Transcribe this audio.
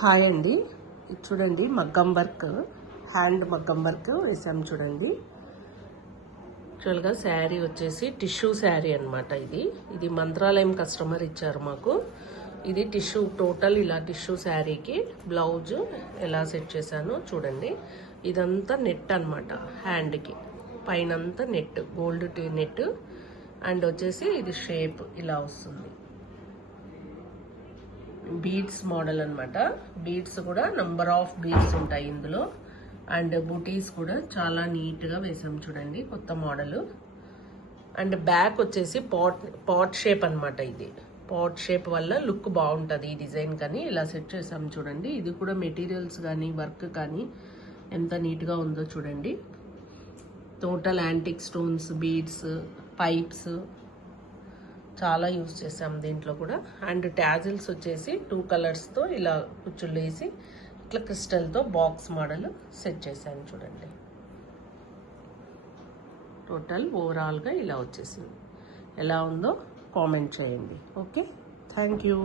Hi అండి, ఇది చూడండి మగ్గం వర్క్, హ్యాండ్ మగ్గం వర్క్ వేసాము చూడండి. యాక్చువల్గా శారీ వచ్చేసి టిష్యూ శారీ అనమాట. ఇది మంత్రాలయం కస్టమర్ ఇచ్చారు మాకు. ఇది టిష్యూ టోటల్ ఇలా టిష్యూ శారీకి బ్లౌజ్ ఎలా సెట్ చేశానో చూడండి. ఇదంతా నెట్ అనమాట, హ్యాండ్కి పైనంతా నెట్, గోల్డ్ నెట్. అండ్ వచ్చేసి ఇది షేప్ ఇలా వస్తుంది. బీడ్స్ మోడల్ అనమాట. బీడ్స్ కూడా నంబర్ ఆఫ్ బీడ్స్ ఉంటాయి ఇందులో. అండ్ బూటీస్ కూడా చాలా నీట్గా వేసాం చూడండి, కొత్త మోడల్. అండ్ బ్యాక్ వచ్చేసి పాట్ షేప్ అనమాట. ఇది పాట్ షేప్ వల్ల లుక్ బాగుంటుంది ఈ డిజైన్. కానీ ఇలా సెట్ చేసాం చూడండి. ఇది కూడా మెటీరియల్స్ కానీ వర్క్ కానీ ఎంత నీట్గా ఉందో చూడండి. Total antique stones, beads, pipes చాలా యూజ్ చేసాం దీంట్లో కూడా. అండ్ ట్యాజిల్స్ వచ్చేసి 2 కలర్స్తో ఇలా కుచ్చుళ్ళు వేసి ఇట్లా క్రిస్టల్తో బాక్స్ మోడల్ సెట్ చేశాను చూడండి. టోటల్ ఓవరాల్గా ఇలా వచ్చేసింది. ఎలా ఉందో కామెంట్ చేయండి. Okay, thank you.